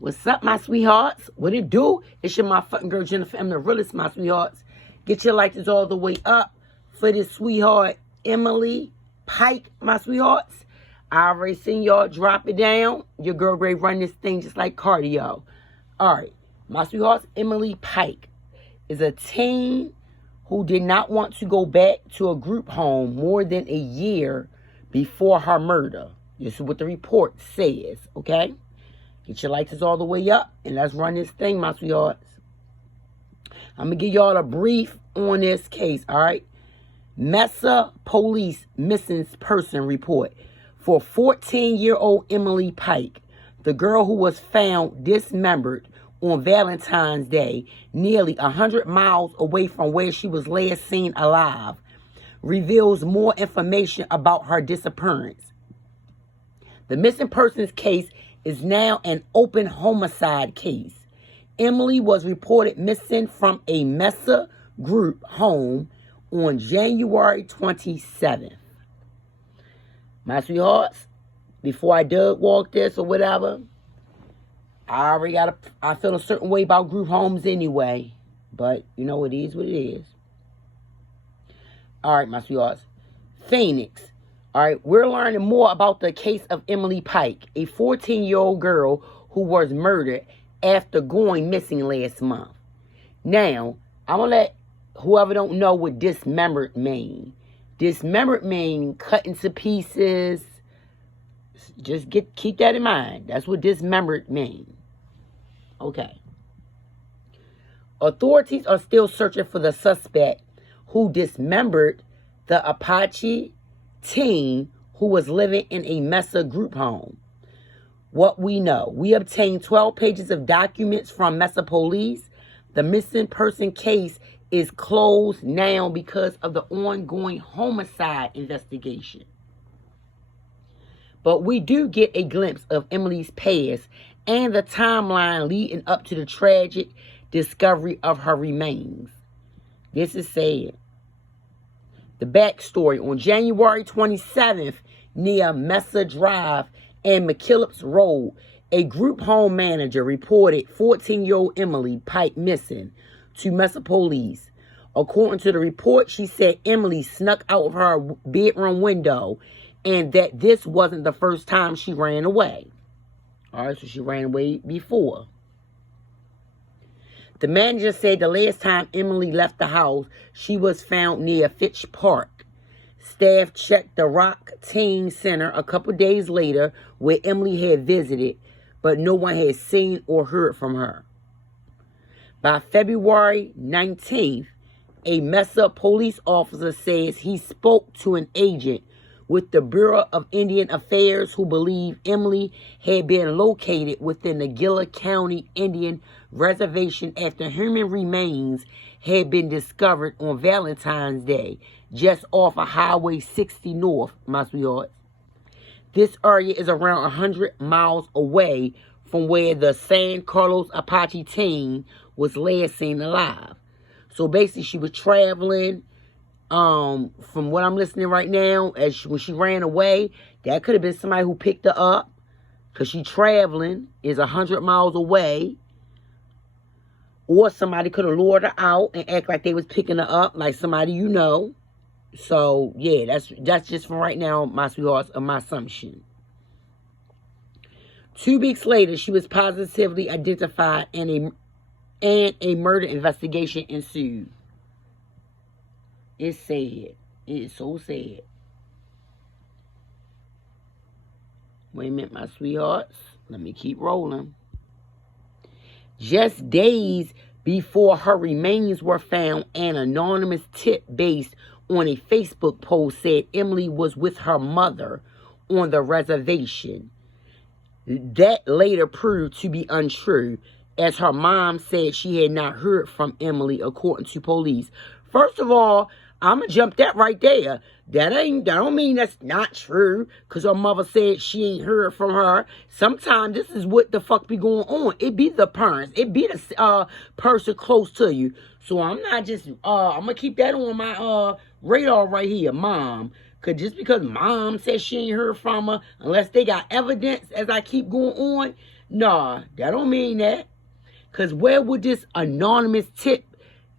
What's up, my sweethearts? What it do? It's your motherfucking girl, Jennifer. I'm the realest, my sweethearts. Get your lighters all the way up for this sweetheart, Emily Pike, my sweethearts. I already seen y'all drop it down. Your girl Ray run this thing just like cardio. All right, my sweethearts, Emily Pike is a teen who did not want to go back to a group home more than a year before her murder. This is what the report says, okay? Get your lighters all the way up, and let's run this thing, my sweethearts. I'm going to give y'all a brief on this case, all right? Mesa Police Missing Person Report for 14-year-old Emily Pike, the girl who was found dismembered on Valentine's Day, nearly 100 miles away from where she was last seen alive, reveals more information about her disappearance. The missing persons case is now an open homicide case. Emily was reported missing from a Mesa group home on January 27th. My sweethearts, before I dug walk this or whatever, I feel a certain way about group homes anyway. But, you know, it is what it is. All right, my sweethearts. Phoenix. All right, we're learning more about the case of Emily Pike, a 14-year-old girl who was murdered after going missing last month. Now, I'm going to let whoever don't know what dismembered mean. Dismembered mean cut into pieces. Just keep that in mind. That's what dismembered mean. Okay. Authorities are still searching for the suspect who dismembered the Apache teen who was living in a Mesa group home. What we know, we obtained 12 pages of documents from Mesa police. The missing person case is closed now because of the ongoing homicide investigation. But we do get a glimpse of Emily's past and the timeline leading up to the tragic discovery of her remains. This is sad. The backstory: on January 27th, near Mesa Drive and McKillop's Road, a group home manager reported 14-year-old Emily Pike missing to Mesa police. According to the report, she said Emily snuck out of her bedroom window and that this wasn't the first time she ran away. All right, so she ran away before. The manager said the last time Emily left the house, she was found near Fitch Park. Staff checked the Rock Teen Center a couple days later where Emily had visited, but no one had seen or heard from her. By February 19th, a Mesa police officer says he spoke to an agent with the Bureau of Indian Affairs who believed Emily had been located within the Gila County Indian Reservation after human remains had been discovered on Valentine's Day, just off of Highway 60 North, my sweethearts. This area is around 100 miles away from where the San Carlos Apache teen was last seen alive. So basically, she was traveling. From what I'm listening right now, when she ran away, that could have been somebody who picked her up, because she traveling, is 100 miles away. Or somebody could have lured her out and act like they was picking her up, like somebody you know. So, yeah, that's just for right now, my sweethearts, my assumption. 2 weeks later, she was positively identified and a murder investigation ensued. It's sad. It is so sad. Wait a minute, my sweethearts. Let me keep rolling. Just days before her remains were found, an anonymous tip based on a Facebook post said Emily was with her mother on the reservation. That later proved to be untrue, as her mom said she had not heard from Emily, according to police. First of all, I'm going to jump that right there. That don't mean that's not true, because her mother said she ain't heard from her. Sometimes this is what the fuck be going on. It be the parents. It be the person close to you. So I'm not just, I'm going to keep that on my radar right here, mom. Because just because mom says she ain't heard from her, unless they got evidence as I keep going on, Nah, that don't mean that. Because where would this anonymous tip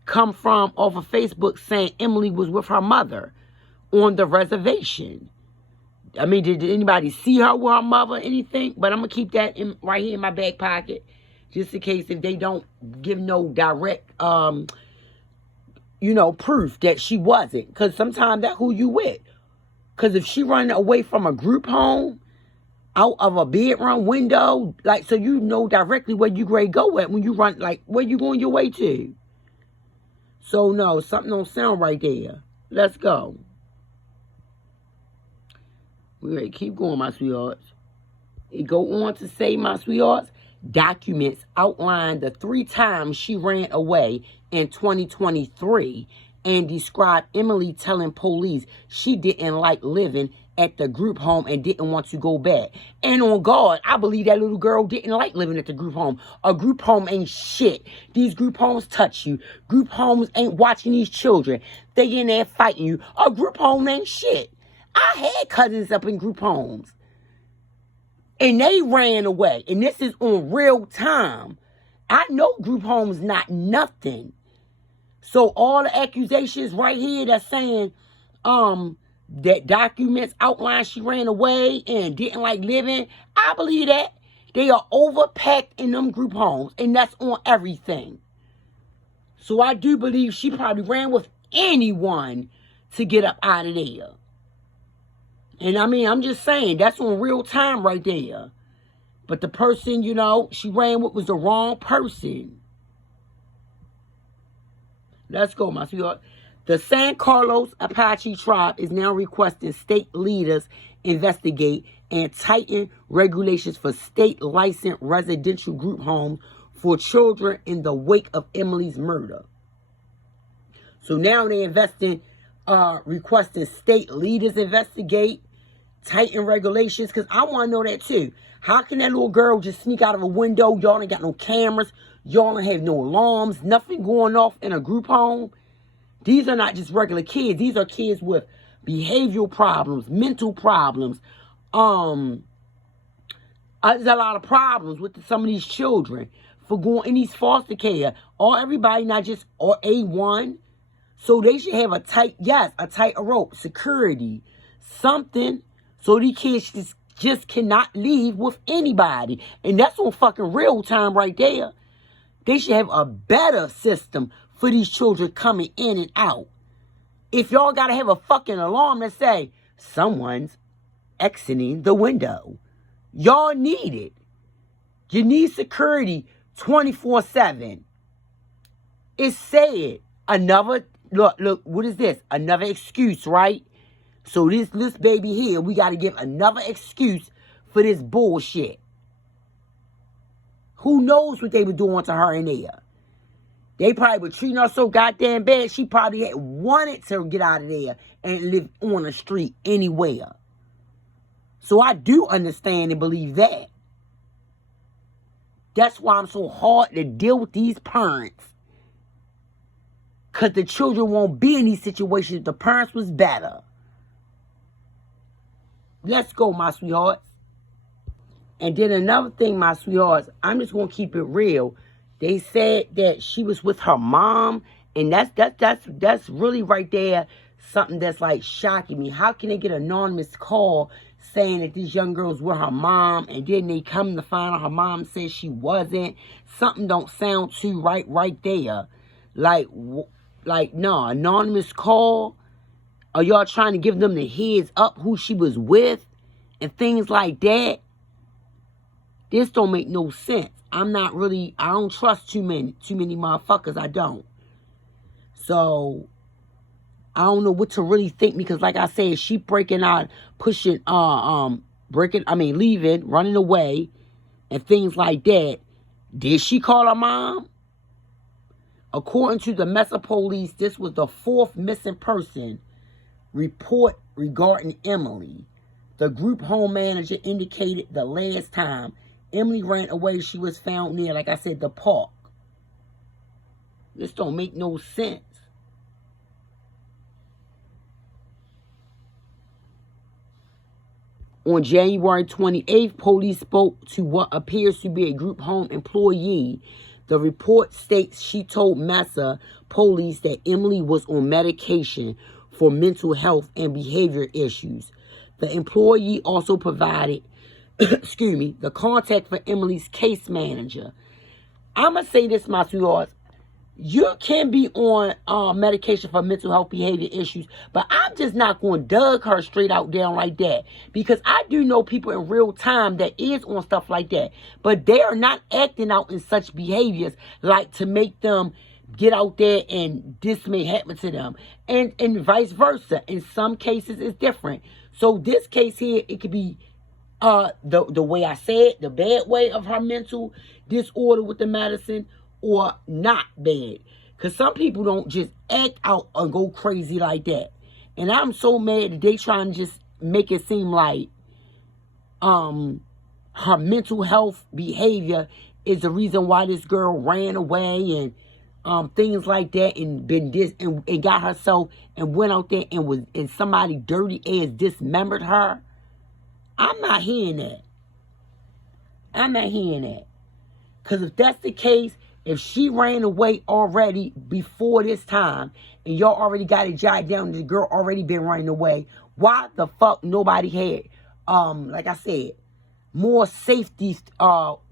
come from off of Facebook saying Emily was with her mother on the reservation? I mean, did anybody see her with her mother or anything? But I'm going to keep that right here in my back pocket, just in case if they don't give no direct, proof that she wasn't. Because sometimes that's who you with. Because if she running away from a group home, out of a bedroom window, like, so you know directly where you grade go at when you run, like, where you going your way to. So, no, something don't sound right there. Let's go. We ready to keep going, my sweethearts. It go on to say, my sweethearts, documents outline the 3 times she ran away in 2023 and described Emily telling police she didn't like living at the group home and didn't want to go back. And on God, I believe that little girl didn't like living at the group home. A group home ain't shit. These group homes touch you. Group homes ain't watching these children. They in there fighting you. A group home ain't shit. I had cousins up in group homes. And they ran away. And this is on real time. I know group homes not nothing. So all the accusations right here that's saying that documents outline she ran away and didn't like living, I believe that. They are overpacked in them group homes. And that's on everything. So I do believe she probably ran with anyone to get up out of there. And I mean, I'm just saying, that's on real time right there. But the person, she ran with was the wrong person. Let's go, my sweetheart. The San Carlos Apache tribe is now requesting state leaders investigate and tighten regulations for state-licensed residential group homes for children in the wake of Emily's murder. So now they're requesting state leaders investigate, tighten regulations, because I want to know that too. How can that little girl just sneak out of a window? Y'all ain't got no cameras. Y'all don't have no alarms. Nothing going off in a group home. These are not just regular kids. These are kids with behavioral problems, mental problems. There's a lot of problems with some of these children for going in these foster care. Or everybody, not just or A1. So they should have a tight rope, security, something. So these kids just cannot leave with anybody. And that's on fucking real time right there. They should have a better system for these children coming in and out. If y'all got to have a fucking alarm that say, someone's exiting the window. Y'all need it. You need security 24/7. It said, look, what is this? Another excuse, right? So this baby here, we got to give another excuse for this bullshit. Who knows what they were doing to her in there? They probably were treating her so goddamn bad, she probably had wanted to get out of there and live on the street anywhere. So I do understand and believe that. That's why I'm so hard to deal with these parents. Because the children won't be in these situations if the parents was better. Let's go, my sweethearts. And then another thing, my sweethearts, I'm just going to keep it real. They said that she was with her mom. And that's really right there something that's like shocking me. How can they get an anonymous call saying that this young girl's with her mom, and then they come to find out her mom says she wasn't? Something don't sound too right there. Like, no, anonymous call. Are y'all trying to give them the heads up who she was with and things like that? This don't make no sense. I don't trust too many motherfuckers. I don't. So, I don't know what to really think, because like I said, she breaking out, pushing, leaving, running away, and things like that. Did she call her mom? According to the Mesa police, this was the 4th missing person report regarding Emily. The group home manager indicated the last time Emily ran away, she was found near, like I said, the park. This don't make no sense. On January 28th, police spoke to what appears to be a group home employee. The report states she told Mesa police that Emily was on medication for mental health and behavior issues. The employee also provided, the contact for Emily's case manager. I'm going to say this, my sweethearts. You can be on medication for mental health behavior issues, but I'm just not going to dug her straight out down like that, because I do know people in real time that is on stuff like that, but they are not acting out in such behaviors like to make them get out there and this may happen to them, and vice versa. In some cases, it's different. So this case here, it could be the way I said, the bad way of her mental disorder with the medicine, or not bad. Because some people don't just act out and go crazy like that. And I'm so mad that they trying to just make it seem like her mental health behavior is the reason why this girl ran away and things like that, and and got herself and went out there and somebody dirty ass dismembered her. I'm not hearing that. I'm not hearing that. Because if that's the case, if she ran away already before this time, and y'all already got it jotted down, the girl already been running away, why the fuck nobody had, like I said, more safety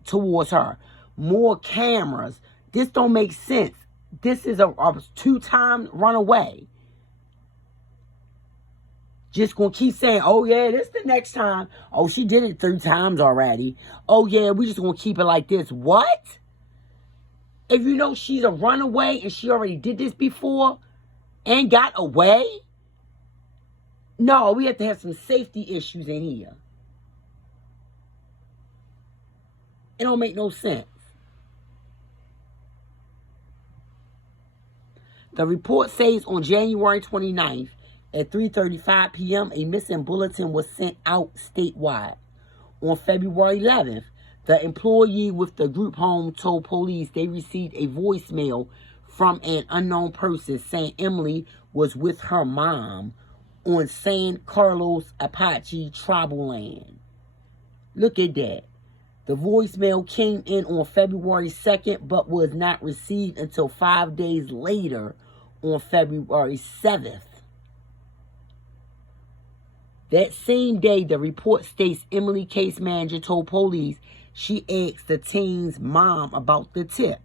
towards her, more cameras? This don't make sense. This is a 2-time runaway. Just gonna keep saying, oh yeah, this the next time. Oh, she did it 3 times already. Oh yeah, we just gonna keep it like this. What? If you know she's a runaway and she already did this before and got away? No, we have to have some safety issues in here. It don't make no sense. The report says on January 29th at 3:35 p.m., a missing bulletin was sent out statewide. On February 11th, the employee with the group home told police they received a voicemail from an unknown person saying Emily was with her mom on San Carlos Apache tribal land. Look at that. The voicemail came in on February 2nd, but was not received until 5 days later on February 7th. That same day, the report states Emily case manager told police she asked the teen's mom about the tip.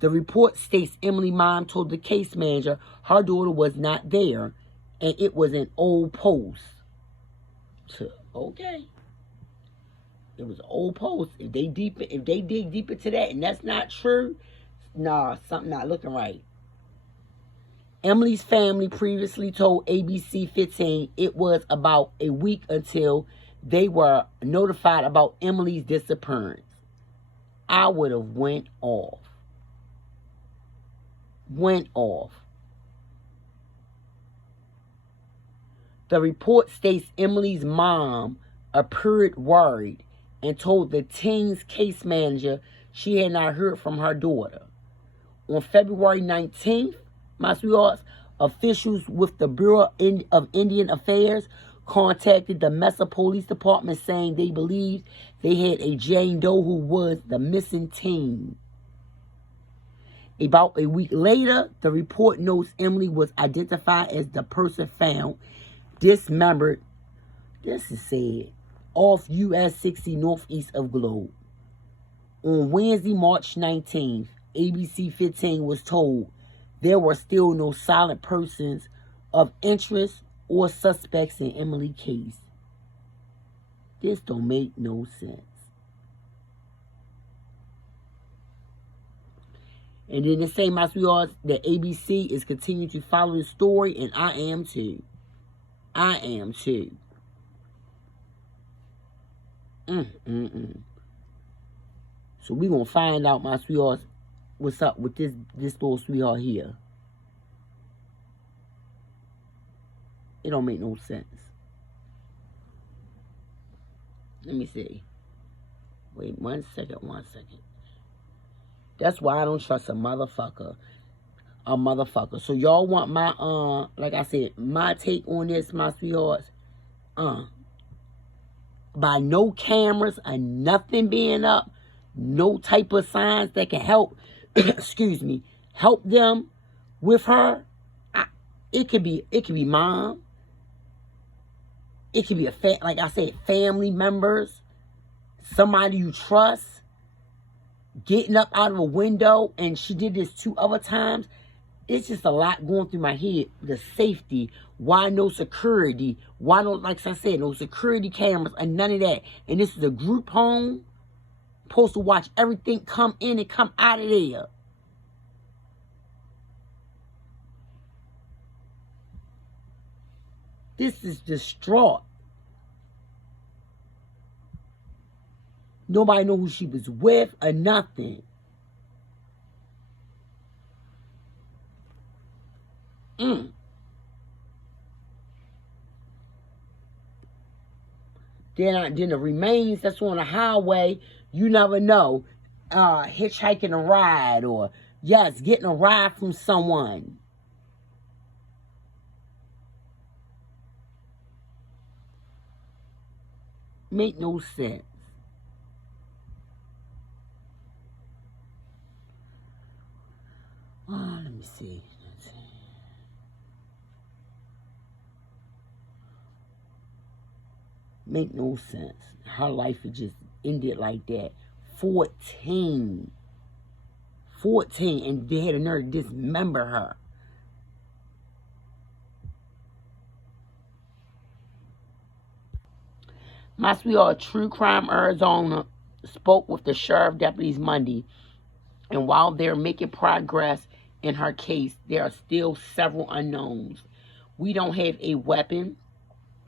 The report states Emily's mom told the case manager her daughter was not there and it was an old post. Okay. It was an old post. If they dig deep into that and that's not true, nah, something not looking right. Emily's family previously told ABC 15 it was about a week until they were notified about Emily's disappearance. I would have went off. The report states Emily's mom appeared worried and told the teen's case manager she had not heard from her daughter. On February 19th, my sweethearts, officials with the Bureau of Indian Affairs contacted the Mesa Police Department saying they believed they had a Jane Doe who was the missing teen. About a week later, the report notes Emily was identified as the person found dismembered, this is said, off US 60 northeast of Globe. On Wednesday, March 19th, ABC 15 was told there were still no silent persons of interest or suspects in Emily's case. This don't make no sense. And then they say, my sweethearts, that ABC is continuing to follow the story, and I am too. I am too. So we're going to find out, my sweethearts, what's up with this little sweetheart here. It don't make no sense. Let me see. Wait, one second. That's why I don't trust a motherfucker. So y'all want my, like I said, my take on this, my sweethearts? by no cameras and nothing being up, no type of signs that can help, excuse me, help them with her. It could be mom. It could be like I said, family members, somebody you trust, getting up out of a window, and she did this 2 other times. It's just a lot going through my head. The safety, why no security, why no, like I said, no security cameras and none of that. And this is a group home, supposed to watch everything come in and come out of there. This is distraught. Nobody know who she was with or nothing. Then the remains that's on the highway, you never know. Hitchhiking a ride, or yes, getting a ride from someone. Make no sense. Oh, let me see. Make no sense. Her life had just ended like that. 14. And they had a nerve to dismember her. My sweetheart, True Crime Arizona spoke with the sheriff deputies Monday, and while they're making progress in her case, there are still several unknowns. We don't have a weapon.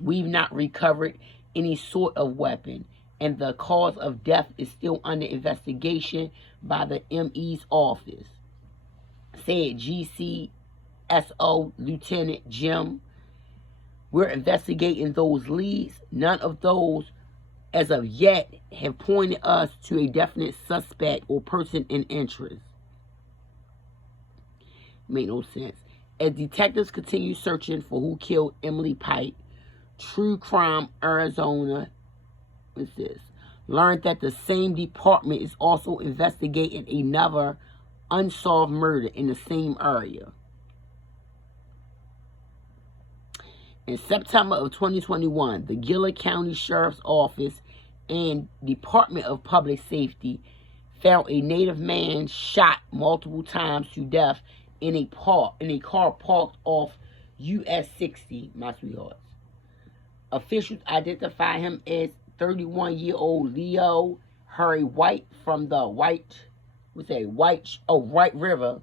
We've not recovered any sort of weapon, and the cause of death is still under investigation by the ME's office, said GCSO Lieutenant Jim. We're investigating those leads. None of those, as of yet, have pointed us to a definite suspect or person in interest. Made no sense. As detectives continue searching for who killed Emily Pike, True Crime Arizona, what's this? Learned that the same department is also investigating another unsolved murder in the same area. In September of 2021, the Gillard County Sheriff's Office and Department of Public Safety found a native man shot multiple times to death in a car parked off US 60, my sweethearts. Officials identify him as 31-year-old Leo Harry White from the White River.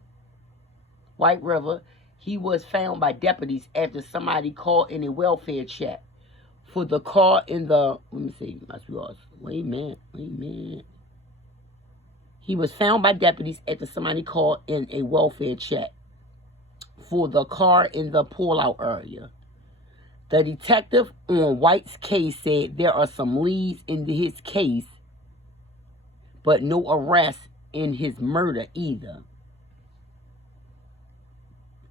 He was found by deputies after somebody called in a welfare check for the car in the, let me see, my sweethearts. Wait a minute. He was found by deputies after somebody called in a welfare check for the car in the pull-out area. The detective on White's case said there are some leads in his case, but no arrests in his murder either.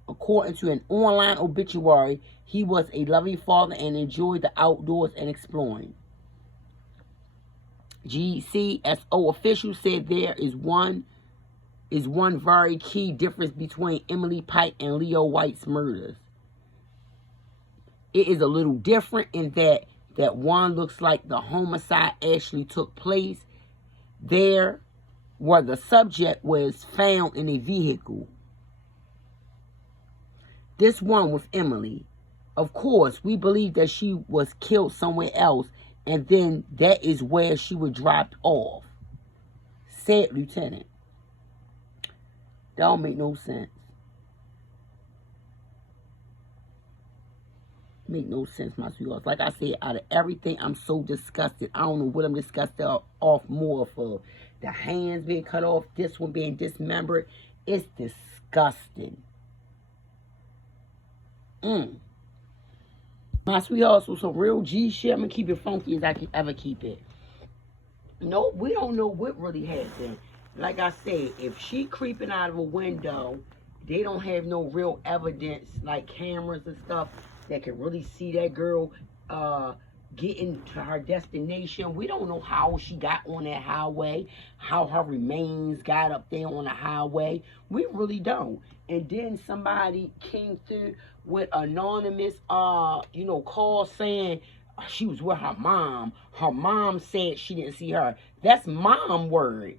According to an online obituary, he was a loving father and enjoyed the outdoors and exploring. GCSO officials said there is one very key difference between Emily Pike and Leo White's murders. It is a little different in that one looks like the homicide actually took place there, where the subject was found in a vehicle. This one with Emily, of course, we believe that she was killed somewhere else, and then that is where she was dropped off, said Lieutenant. That don't make no sense. Make no sense, my sweethearts. Like I said, out of everything, I'm so disgusted. I don't know what I'm disgusted off more for. The hands being cut off, this one being dismembered. It's disgusting. My sweethearts, with some real G shit, I'm going to keep it funky as I can ever keep it. No, we don't know what really happened. Like I said, if she creeping out of a window, they don't have no real evidence, like cameras and stuff, that can really see that girl getting to her destination. We don't know how she got on that highway, how her remains got up there on the highway. We really don't. And then somebody came through with anonymous, call saying she was with her mom. Her mom said she didn't see her. That's mom word.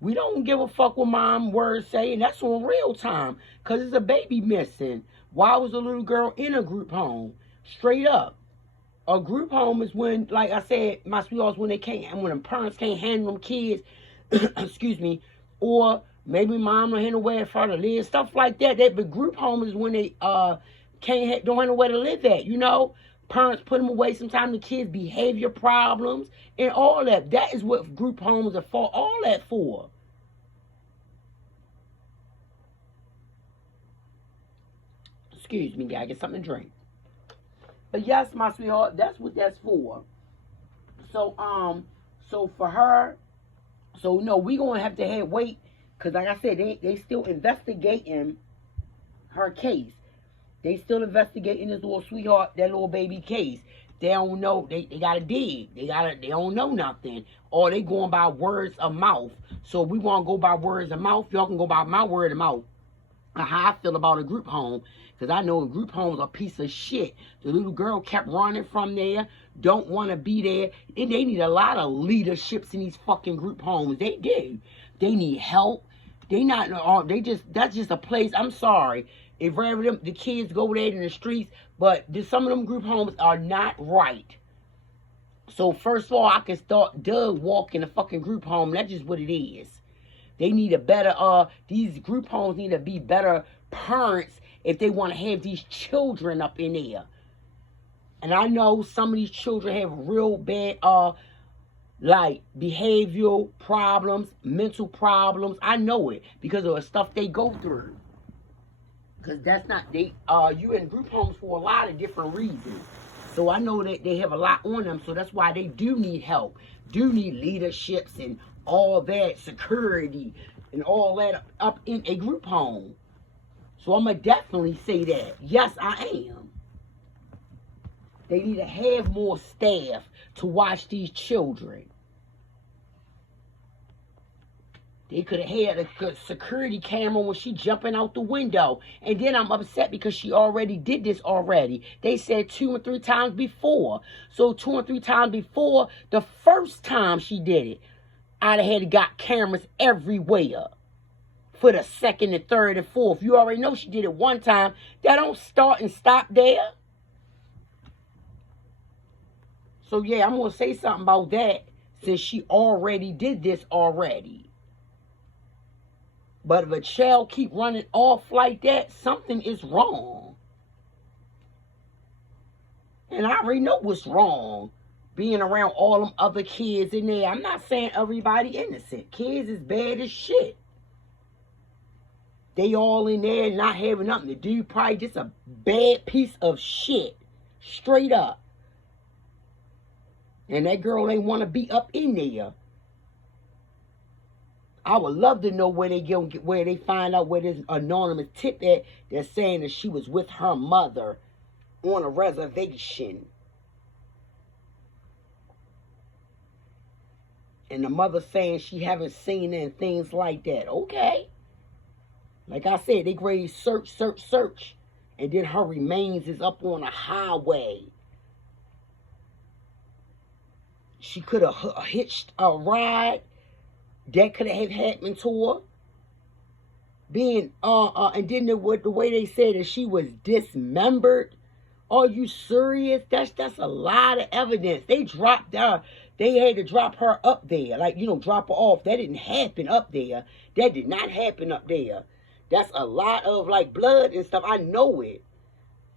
We don't give a fuck what mom words say, and that's on real time, because it's a baby missing. Why was a little girl in a group home? Straight up. A group home is when, like I said, my sweethearts, when the parents can't handle them kids, excuse me, or maybe mom don't have nowhere for her to live, stuff like that. But group home is when they don't have nowhere to live at, Parents put them away. Sometimes the kids' behavior problems and all that. That is what group homes are for. All that for. Excuse me, gotta get something to drink. But yes, my sweetheart, that's what that's for. So for her, we gonna have to wait, because like I said, they still investigating her case. They still investigating this little sweetheart, that little baby case. They don't know. They gotta dig. They don't know nothing. Or they going by words of mouth. So if we want to go by words of mouth, y'all can go by my word of mouth. How I feel about a group home. Because I know a group home's a piece of shit. The little girl kept running from there. Don't want to be there. And they need a lot of leaderships in these fucking group homes. They do. They need help. That's just a place. I'm sorry. If the kids go there in the streets, but some of them group homes are not right. So first of all, I can start Doug walking a fucking group home. That's just what it is. They need a better, these group homes need to be better parents if they want to have these children up in there. And I know some of these children have real bad, like behavioral problems, mental problems. I know it because of the stuff they go through. Because that's not, you in group homes for a lot of different reasons. So I know that they have a lot on them. So that's why they do need help. Do need leaderships and all that, security and all that up in a group home. So I'm going to definitely say that. Yes, I am. They need to have more staff to watch these children. They could have had a security camera when she jumping out the window. And then I'm upset because she already did this already. They said 2 or 3 times before. So 2 or 3 times before, the first time she did it, I'd have had got cameras everywhere. For the second and third and fourth. You already know she did it one time. That don't start and stop there. So yeah, I'm going to say something about that since she already did this already. But if a child keep running off like that, something is wrong. And I already know what's wrong. Being around all them other kids in there. I'm not saying everybody innocent. Kids is bad as shit. They all in there not having nothing to do. Probably just a bad piece of shit. Straight up. And that girl ain't want to be up in there. I would love to know where they find out where this anonymous tip at that's saying that she was with her mother on a reservation. And the mother saying she haven't seen it and things like that. Okay. Like I said, they grade search. And then her remains is up on a highway. She could have hitched a ride. That could have happened to her. And then the way they said that she was dismembered. Are you serious? That's a lot of evidence. They dropped her. They had to drop her up there. Like, drop her off. That didn't happen up there. That did not happen up there. That's a lot of, like, blood and stuff. I know it.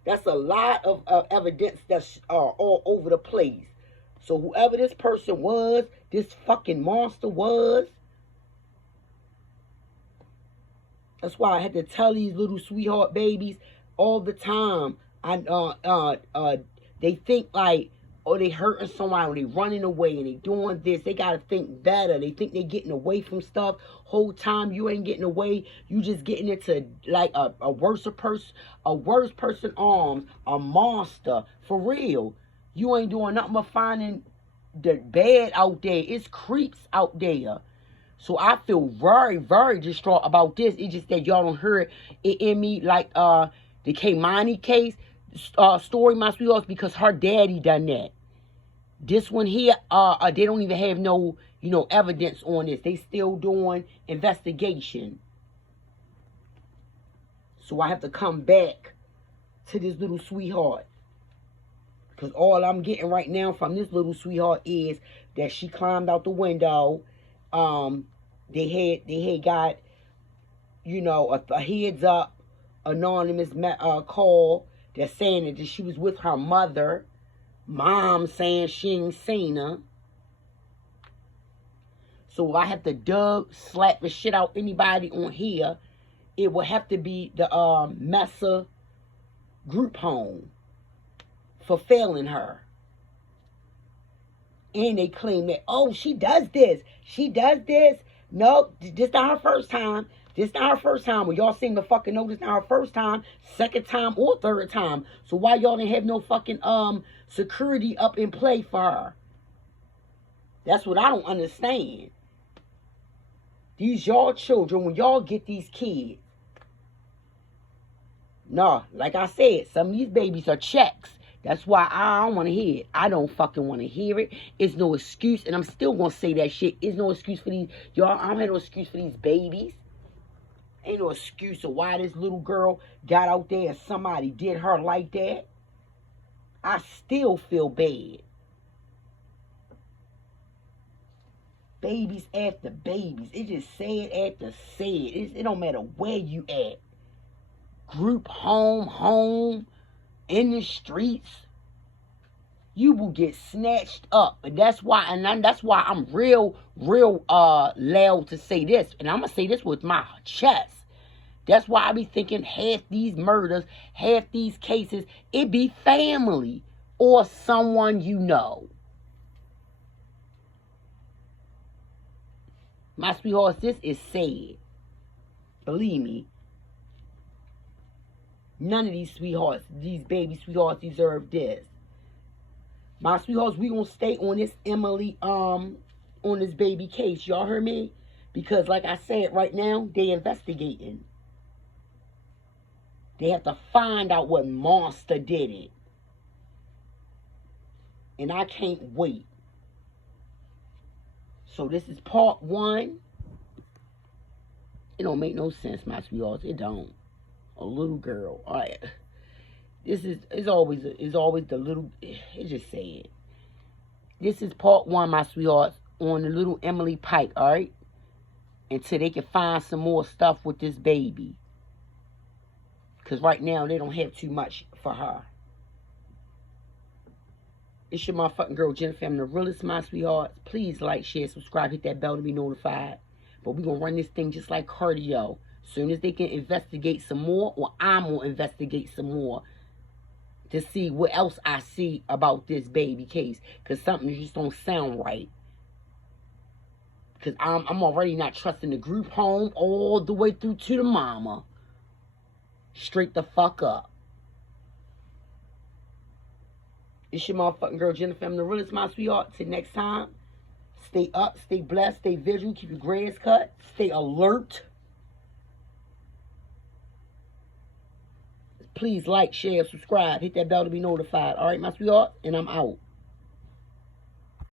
That's a lot of evidence that's all over the place. So whoever this person was, this fucking monster was, that's why I had to tell these little sweetheart babies all the time. They think like, oh, they hurting someone, or they running away, and they doing this. They gotta think better. They think they getting away from stuff. Whole time you ain't getting away. You just getting into like a worse person arms, a monster for real. You ain't doing nothing but finding the bad out there. It's creeps out there. So I feel very, very distraught about this. It's just that y'all don't hear it in me like the Kaimani case story, my sweethearts, because her daddy done that. This one here, they don't even have no, evidence on this. They still doing investigation. So I have to come back to this little sweetheart. Because all I'm getting right now from this little sweetheart is that she climbed out the window. They had got, a heads up anonymous call that's saying that she was with her mother. Mom saying she ain't seen her. So if I have to slap the shit out anybody on here, it would have to be the Mesa group home for failing her. And they claim that, oh, she does this. She does this. No, this not her first time. This not her first time. Well, y'all seem to fucking know this not her first time, second time, or third time. So why y'all didn't have no fucking security up in play for her? That's what I don't understand. These y'all children, when y'all get these kids. No, like I said, some of these babies are checks. That's why I don't want to hear it. I don't fucking want to hear it. It's no excuse, and I'm still going to say that shit. It's no excuse for these, y'all. I don't have no excuse for these babies. Ain't no excuse of why this little girl got out there and somebody did her like that. I still feel bad. Babies after babies. It just sad after sad. It don't matter where you at. Group home, in the streets. You will get snatched up. And that's why, I'm real loud to say this. And I'm going to say this with my chest. That's why I be thinking half these murders, half these cases, it be family or someone you know. My sweethearts, this is sad. Believe me. None of these sweethearts, these baby sweethearts deserve this. My sweethearts, we gonna stay on this Emily, on this baby case. Y'all heard me? Because like I said, right now, they investigating. They have to find out what monster did it. And I can't wait. So this is part 1. It don't make no sense, my sweethearts. It don't. A little girl. All right. It's always the little. It's just sad. This is part 1, my sweethearts, on the little Emily Pike. All right. Until they can find some more stuff with this baby. Because right now they don't have too much for her. It's your motherfucking girl, Jennifer. I'm the realest, my sweethearts. Please like, share, subscribe, hit that bell to be notified. But we're going to run this thing just like cardio. Soon as they can investigate some more, or I'm going to investigate some more to see what else I see about this baby case. Because something just don't sound right. Because I'm already not trusting the group home all the way through to the mama. Straight the fuck up. It's your motherfucking girl, Jennifer. I'm the realest, my sweetheart. Till next time, stay up, stay blessed, stay vigilant, keep your grass cut, stay alert. Please like, share, subscribe, hit that bell to be notified. All right, my sweetheart, and I'm out.